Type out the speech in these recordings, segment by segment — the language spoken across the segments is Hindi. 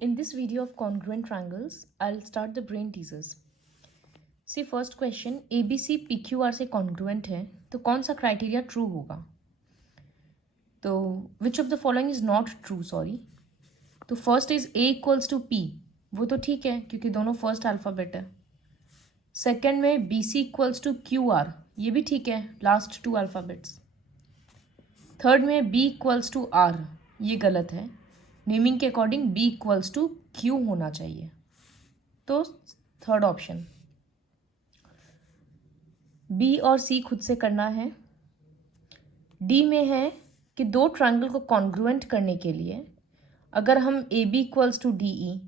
In this video of congruent triangles, I'll start the brain teasers. See first question, ABC PQR से congruent है तो कौन सा criteria true होगा? तो which of the following is not true? Sorry. तो first is A equals to P, वो तो ठीक है क्योंकि दोनों first alphabet है. Second में BC equals to QR, ये भी ठीक है, last two alphabets. Third में B equals to R, ये गलत है. नेमिंग के according B equals to Q होना चाहिए. तो थर्ड ऑप्शन B और C खुद से करना है. D में है कि दो ट्रायंगल को कॉन्ग्रुएंट करने के लिए अगर हम AB इक्वल्स टू DE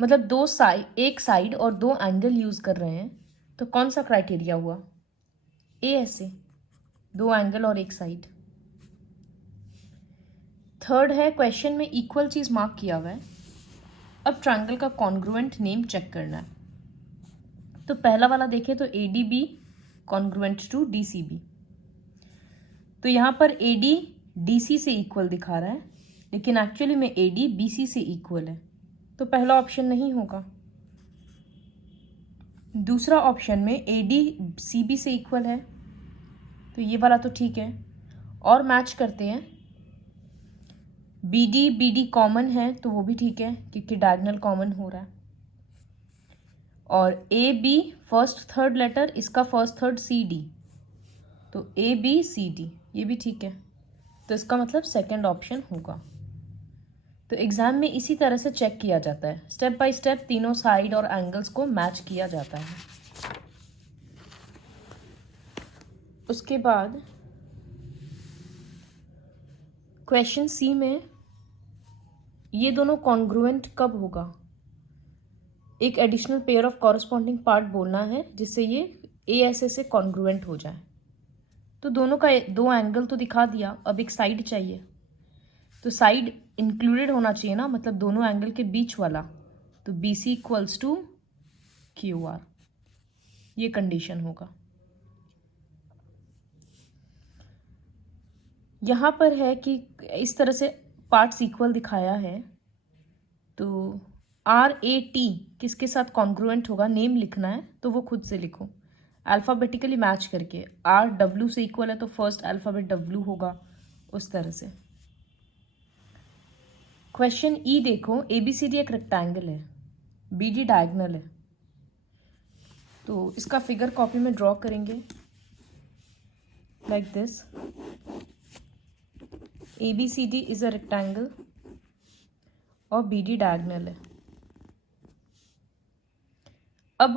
मतलब दो साइड, एक साइड और दो एंगल यूज कर रहे हैं तो कौन सा क्राइटेरिया हुआ? A ऐसे दो एंगल और एक साइड. थर्ड है क्वेश्चन में इक्वल चीज मार्क किया हुआ है. अब ट्रायंगल का कॉन्ग्रुएंट नेम चेक करना है. तो पहला वाला देखें तो ADB कॉन्ग्रुएंट टू DCB. तो यहाँ पर AD DC से इक्वल दिखा रहा है लेकिन एक्चुअली में AD BC से इक्वल है तो पहला ऑप्शन नहीं होगा. दूसरा ऑप्शन में AD CB से इक्वल है तो ये वाला तो ठीक है. और मैच करते हैं. BD कॉमन है तो वो भी ठीक है क्योंकि डायगोनल कॉमन हो रहा है. और AB फर्स्ट थर्ड लेटर, इसका फर्स्ट थर्ड CD तो ABCD ये भी ठीक है. तो इसका मतलब सेकंड ऑप्शन होगा. तो एग्जाम में इसी तरह से चेक किया जाता है, स्टेप बाय स्टेप तीनों साइड और एंगल्स को मैच किया जाता है. उसके बाद क्वेश्चन C में ये दोनों कॉन्ग्रुएंट कब होगा? एक additional pair of corresponding part बोलना है जिससे ये ASA से कॉन्ग्रुएंट हो जाए. तो दोनों का दो एंगल तो दिखा दिया, अब एक साइड चाहिए. तो साइड इंक्लूडेड होना चाहिए ना, मतलब दोनों एंगल के बीच वाला. तो BC इक्वल्स टू QR, ये कंडीशन होगा. यहाँ पर है कि इस तरह से पार्ट्स इक्वल दिखाया है तो RAT किसके साथ कॉन्ग्रुएंट होगा, नेम लिखना है तो वो खुद से लिखो अल्फ़ाबेटिकली मैच करके. R W से इक्वल है तो फर्स्ट अल्फ़ाबेट W होगा, उस तरह से. क्वेश्चन E देखो, ABCD एक रेक्टेंगल है, BD डायगोनल है. तो इसका फिगर कॉपी में ड्रॉ करेंगे like this. ABCD is a rectangle और BD डायगोनल है. अब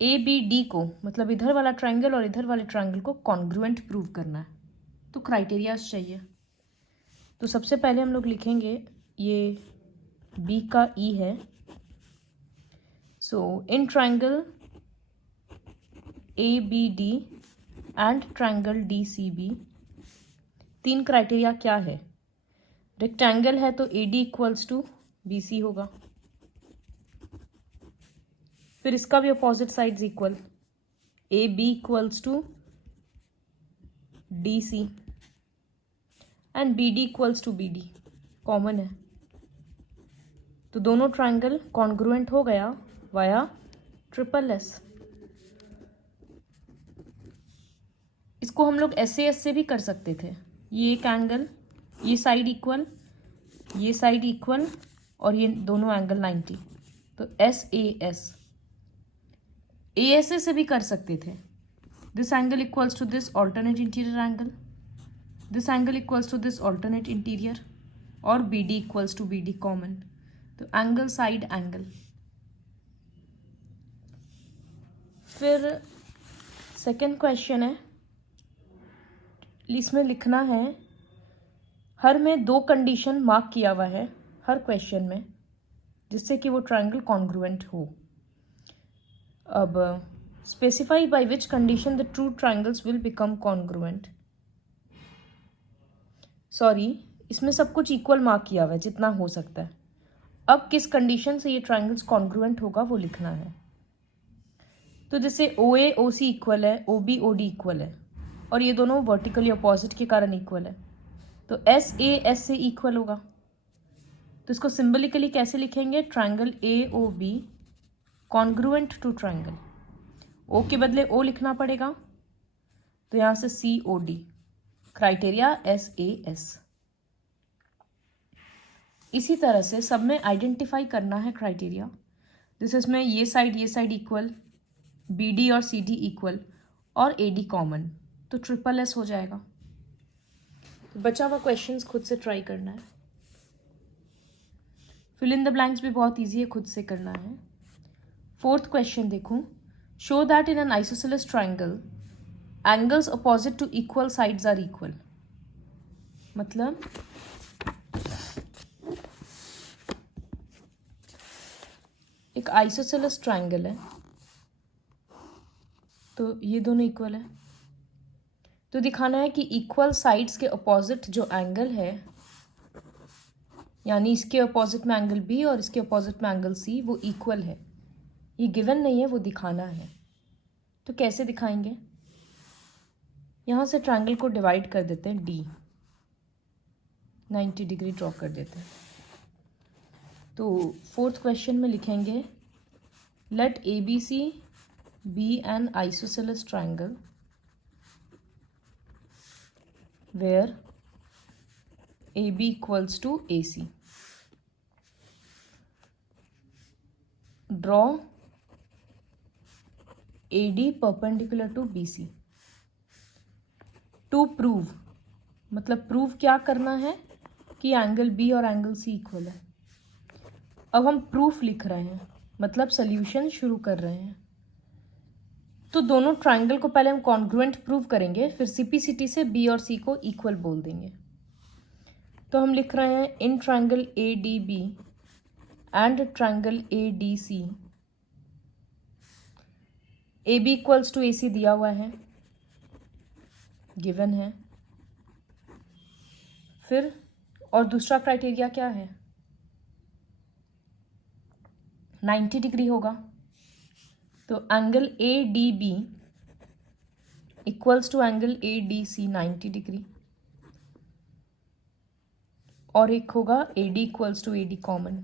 ABD को मतलब इधर वाला ट्रायंगल और इधर वाले ट्रायंगल को कॉन्ग्रुएंट प्रूव करना है तो क्राइटेरियाज चाहिए. तो सबसे पहले हम लोग लिखेंगे ये B का E है. So in triangle ABD and triangle DCB तीन क्राइटेरिया क्या है? रेक्टेंगल है तो AD इक्वल्स टू BC होगा. फिर इसका भी opposite sides equal, AB equals to DC and BD equals to BD common है. तो दोनों ट्रायंगल कॉन्ग्रुएंट हो गया वाया SSS. इसको हम लोग SAS से भी कर सकते थे. ये एक एंगल, ये साइड इक्वल, ये साइड इक्वल और ये दोनों एंगल 90 तो SAS. ASA से भी कर सकते थे. This angle equals to this alternate interior angle, this angle equals to this alternate interior और BD equals to BD common. तो एंगल साइड एंगल. फिर सेकेंड क्वेश्चन है, इसमें लिखना है हर में दो कंडीशन मार्क किया हुआ है हर क्वेश्चन में जिससे कि वो ट्रायंगल कॉन्ग्रुएंट हो. अब specify by which condition the true triangles will become congruent. Sorry, इसमें सब कुछ इक्वल मार्क किया हुआ है जितना हो सकता है. अब किस कंडीशन से ये ट्रायंगल्स कॉन्ग्रुएंट होगा वो लिखना है. तो जैसे OA OC इक्वल है, OB OD इक्वल है और ये दोनों वर्टिकली अपोजिट के कारण इक्वल है तो SA S से इक्वल होगा. तो इसको सिंबलिकली कैसे लिखेंगे? Triangle A O B congruent to triangle, O के बदले ओ लिखना पड़ेगा, तो यहाँ से C O D, criteria S A S. इसी तरह से सब में आइडेंटिफाई करना है क्राइटेरिया। जैसे इसमें ये साइड इक्वल, बी डी और सी डी इक्वल और ए डी कॉमन, तो ट्रिपल एस हो जाएगा। तो बचा हुआ क्वेश्चंस खुद से ट्राई करना है। फिल इन द ब्लैंक्स भी बहुत ईजी है, खुद से करना है। फोर्थ क्वेश्चन देखो, show that in an isosceles triangle angles opposite to equal sides are equal. मतलब एक आइसोसेलेस ट्राइंगल है, तो ये दोनों इक्वल है, तो दिखाना है कि इक्वल साइड्स के अपोजिट जो एंगल है, यानी इसके अपोजिट में एंगल बी और इसके अपोजिट में एंगल सी, वो इक्वल है। ये गिवन नहीं है, वो दिखाना है। तो कैसे दिखाएंगे? यहाँ से ट्राइंगल को डिवाइड कर देते हैं, डी 90 डिग्री ड्रॉ कर देते हैं। तो फोर्थ क्वेश्चन में लिखेंगे, let A B C be an isosceles triangle where AB equals to AC. Draw AD perpendicular to BC. To prove, मतलब प्रूव क्या करना है कि एंगल B और एंगल C इक्वल है। अब हम प्रूफ लिख रहे हैं, मतलब सॉल्यूशन शुरू कर रहे हैं। तो दोनों ट्राइंगल को पहले हम कॉन्ग्रुएंट प्रूव करेंगे, फिर सीपीसीटी से बी और सी को इक्वल बोल देंगे। तो हम लिख रहे हैं in triangle A D B and triangle A D C, A B equals to A C दिया हुआ है, गिवन है। फिर और दूसरा क्राइटेरिया क्या है? 90 डिग्री होगा, तो angle A D B equals to angle A D C 90 degree, और एक होगा A D equals to A D common.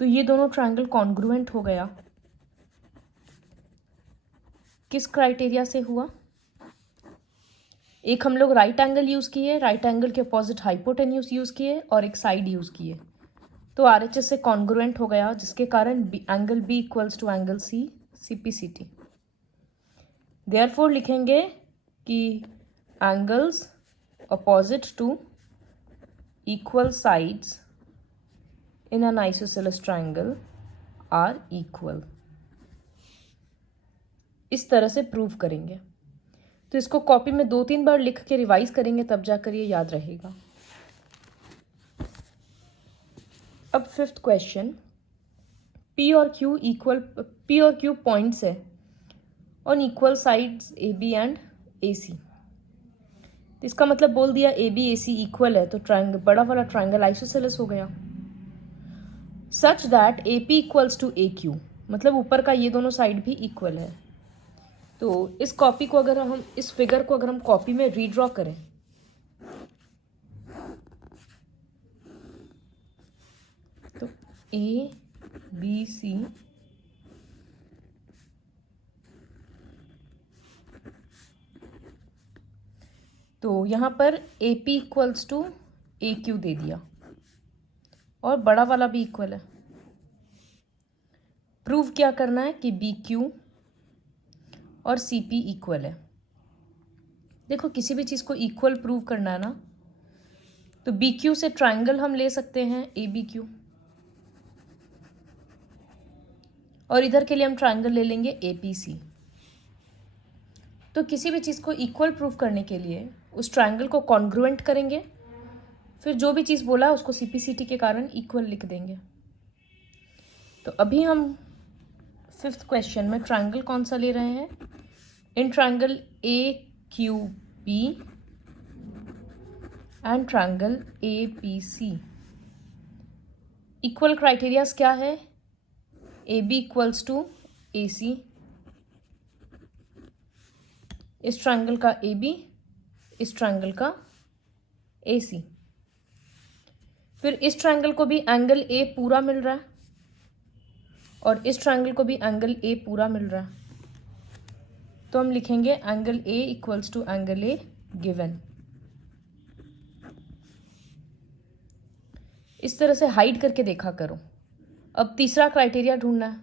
तो ये दोनों ट्राइंगल कॉन्ग्रुएंट हो गया। किस क्राइटेरिया से हुआ? एक हम लोग राइट एंगल यूज किए, राइट एंगल के अपोजिट हाइपोटेन्यूज यूज किए, और एक साइड यूज किए, तो आरएचएस से कॉन्ग्रुएंट हो गया, जिसके कारण angle B equals to angle C, CPCT. Therefore लिखेंगे कि angles opposite to equal sides in an isosceles triangle are equal. इस तरह से प्रूव करेंगे। तो इसको कॉपी में 2-3 बार लिख के रिवाइज करेंगे, तब जाकर ये याद रहेगा। अब फिफ्थ क्वेश्चन, पी और क्यू पॉइंट्स है on equal sides A B and A C. तो इसका मतलब बोल दिया A B A C equal है, तो ट्राइंगल, बड़ा वाला ट्राइंगल आइसोसेलेस हो गया। Such that A P equals to A Q, मतलब ऊपर का ये दोनों साइड भी इक्वल है। तो इस कॉपी को अगर हम, इस फिगर को अगर हम कॉपी में रीड्रॉ करें, तो ए बी सी तो यहाँ पर A P equals to A Q दे दिया, और बड़ा वाला भी इक्वल है। प्रूव क्या करना है कि बी क्यू और सी पी इक्वल है। देखो, किसी भी चीज़ को इक्वल प्रूव करना है ना, तो बी क्यू से ट्राइंगल हम ले सकते हैं ए बी क्यू, और इधर के लिए हम ट्राइंगल ले लेंगे ए पी सी। तो किसी भी चीज़ को इक्वल प्रूव करने के लिए उस ट्राइंगल को कॉन्ग्रुएंट करेंगे, फिर जो भी चीज़ बोला है उसको सी पी सी टी के कारण इक्वल लिख देंगे। तो अभी हम फिफ्थ क्वेश्चन में ट्राइंगल कौन सा ले रहे हैं? In triangle A Q B and triangle A P C, equal criterias क्या है? A B equals to A C, इस ट्राइंगल का ए बी, इस ट्रायंगल का AC। फिर इस ट्रायंगल को भी एंगल A पूरा मिल रहा है और इस ट्रायंगल को भी एंगल A पूरा मिल रहा है, तो हम लिखेंगे angle A equals to angle A given. इस तरह से हाइड करके देखा करो। अब तीसरा क्राइटेरिया ढूंढना है,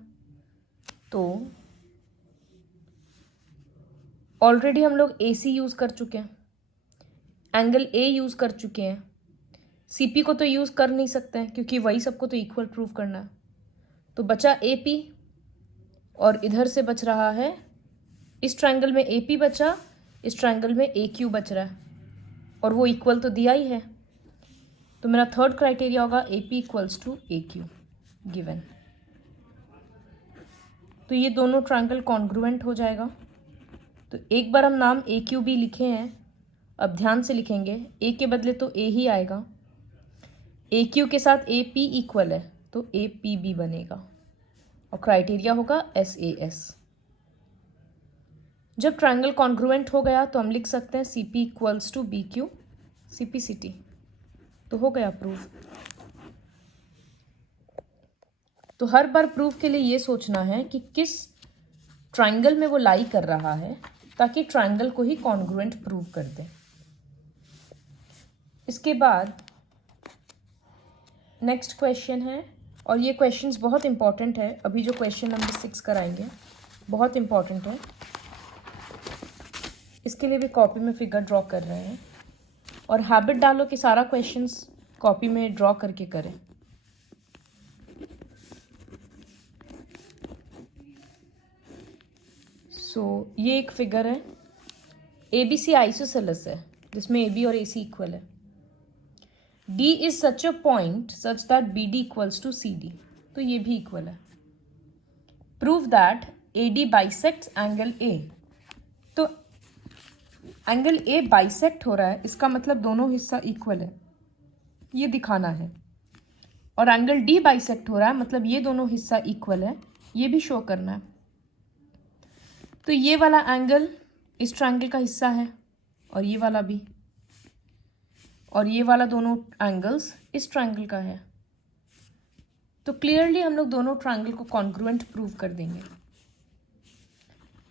तो ऑलरेडी हम लोग AC यूज़ कर चुके हैं, एंगल A यूज़ कर चुके हैं, CP को तो यूज़ कर नहीं सकते हैं क्योंकि वही सबको तो इक्वल प्रूव करना है। तो बचा AP और इधर से बच रहा है, इस ट्रायंगल में AP बचा, इस ट्रायंगल में AQ बच रहा है और वो इक्वल तो दिया ही है। तो मेरा थर्ड क्राइटेरिया होगा AP equals to AQ given. तो ये दोनों ट्रायंगल कॉन्ग्रुएंट हो जाएगा। तो एक बार हम नाम AQB लिखे हैं, अब ध्यान से लिखेंगे, A के बदले तो A ही आएगा, AQ के साथ AP इक्वल है तो APB बनेगा और क्राइटेरिया होगा SAS। जब ट्रायंगल कॉन्ग्रुएंट हो गया तो हम लिख सकते हैं CP equals to BQ CPCT, तो हो गया प्रूफ। तो हर बार प्रूफ के लिए ये सोचना है कि किस ट्रायंगल में वो लाई कर रहा है ताकि ट्रायंगल को ही कॉन्ग्रुएंट प्रूव कर दे। इसके बाद नेक्स्ट क्वेश्चन है, और ये क्वेश्चंस बहुत इंपॉर्टेंट है। अभी जो क्वेश्चन नंबर 6 कराएंगे बहुत इंपॉर्टेंट है, इसके लिए भी कॉपी में फिगर ड्रॉ कर रहे हैं और हैबिट डालो कि सारा क्वेश्चंस कॉपी में ड्रॉ करके करें। ये एक फिगर है, ABC आइसोसेलेस है जिसमें AB और AC इक्वल है। D is such a point such that BD equals to CD, तो ये भी इक्वल है। Prove that AD bisects angle A, तो एंगल A बाइसेक्ट हो रहा है, इसका मतलब दोनों हिस्सा इक्वल है, ये दिखाना है। और एंगल D बाइसेक्ट हो रहा है, मतलब ये दोनों हिस्सा इक्वल है, ये भी शो करना है। तो ये वाला एंगल इस ट्रायंगल का हिस्सा है और ये वाला भी, और ये वाला दोनों एंगल्स इस ट्रायंगल का है। तो क्लियरली हम लोग दोनों ट्रायंगल को कॉन्ग्रुएंट प्रूव कर देंगे।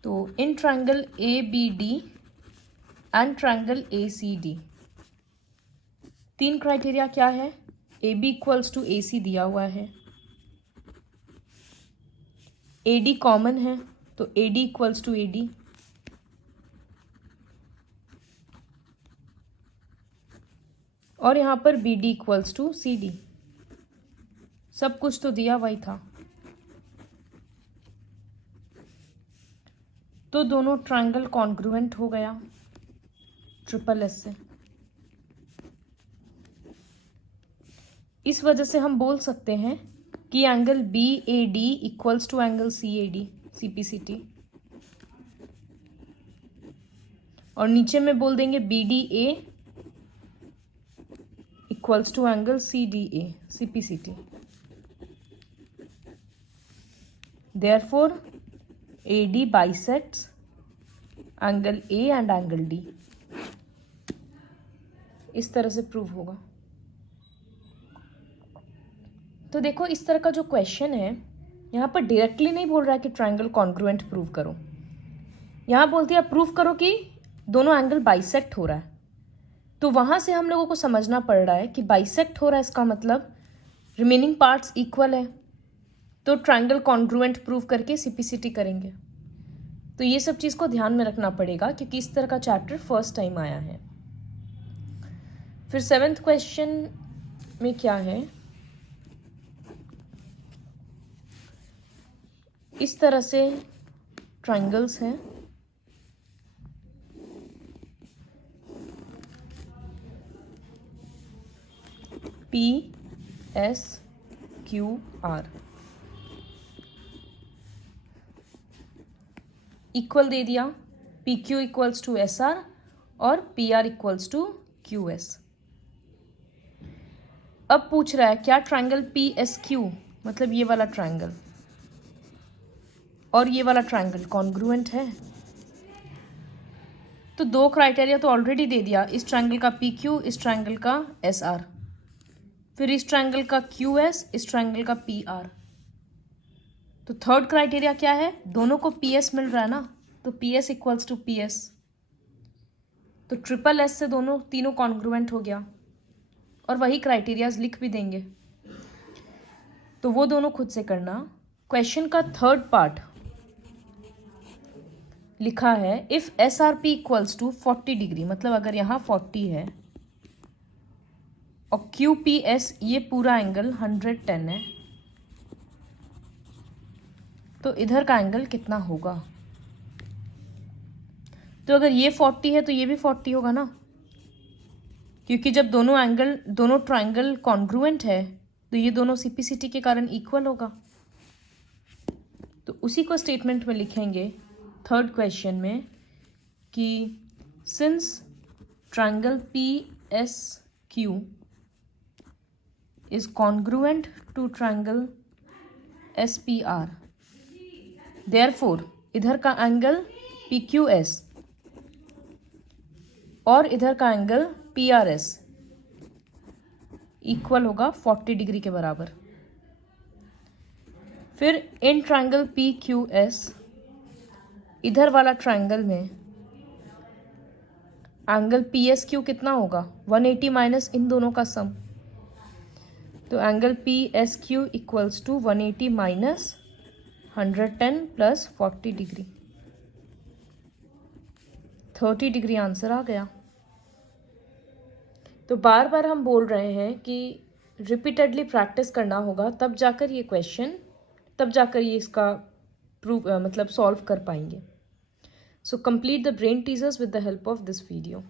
तो इन triangle ABD and triangle ACD, तीन क्राइटेरिया क्या है? AB इक्वल्स टू AC दिया हुआ है, AD कॉमन है तो AD इक्वल्स टू AD, और यहाँ पर BD इक्वल्स टू CD। सब कुछ तो दिया वही था। तो दोनों ट्रायंगल कॉन्ग्रुएंट हो गया SSS से। इस वजह से हम बोल सकते हैं कि angle BAD equals to angle CAD CPCT, और नीचे में बोल देंगे BDA equals to angle CDA CPCT। Therefore AD bisects angle A and angle D। इस तरह से प्रूव होगा। तो देखो इस तरह का जो क्वेश्चन है, यहाँ पर डायरेक्टली नहीं बोल रहा है कि ट्रायंगल कॉन्ग्रुएंट प्रूव करो, यहाँ बोलती है प्रूव करो कि दोनों एंगल बाइसेक्ट हो रहा है। तो वहाँ से हम लोगों को समझना पड़ रहा है कि बाइसेक्ट हो रहा है, इसका मतलब रिमेनिंग पार्ट्स इक्वल है, तो ट्रायंगल कॉन्ग्रुएंट प्रूव करके CPCT करेंगे। तो ये सब चीज़ को ध्यान में रखना पड़ेगा क्योंकि इस तरह का चैप्टर फर्स्ट टाइम आया है। फिर 7th क्वेश्चन में क्या है, इस तरह से ट्रायंगल्स हैं, PSQR इक्वल दे दिया, PQ इक्वल्स टू SR और PR इक्वल्स टू QS। अब पूछ रहा है क्या ट्रायंगल PSQ, मतलब ये वाला ट्रायंगल और ये वाला ट्रायंगल कॉन्ग्रुएंट है? तो 2 क्राइटेरिया तो ऑलरेडी दे दिया, इस ट्रायंगल का पी क्यू, इस ट्रायंगल का एस आर, फिर इस ट्रायंगल का क्यू एस, इस ट्रायंगल का पी आर। तो थर्ड क्राइटेरिया क्या है, दोनों को पी एस मिल रहा है ना, तो P S equals to P S, तो ट्रिपल एस से दोनों तीनों कॉन्ग्रुएंट हो गया, और वही क्राइटेरियाज लिख भी देंगे, तो वो दोनों खुद से करना। क्वेश्चन का थर्ड पार्ट लिखा है if S R P equals to 40 degree, मतलब अगर यहाँ 40 है और क्यू पी एस ये पूरा एंगल 110 है, तो इधर का एंगल कितना होगा। तो अगर ये 40 है तो ये भी 40 होगा ना, क्योंकि जब दोनों ट्रायंगल कॉन्ग्रुएंट है तो ये दोनों सीपीसीटी के कारण इक्वल होगा। तो उसी को स्टेटमेंट में लिखेंगे थर्ड क्वेश्चन में कि since triangle P S Q is congruent to triangle S P R, therefore इधर का एंगल पी क्यू एस और इधर का angle P R S equal होगा 40 डिग्री के बराबर। फिर in triangle P Q S इधर वाला ट्रायंगल में एंगल पी एस क्यू कितना होगा, 180 माइनस इन दोनों का सम, तो angle P S Q equals to 180 minus 110 plus 40 degree, 30 degree answer आ गया। तो बार बार हम बोल रहे हैं कि रिपीटेडली प्रैक्टिस करना होगा, तब जाकर ये इसका प्रूव मतलब सॉल्व कर पाएंगे। So complete the brain teasers with the help of this video.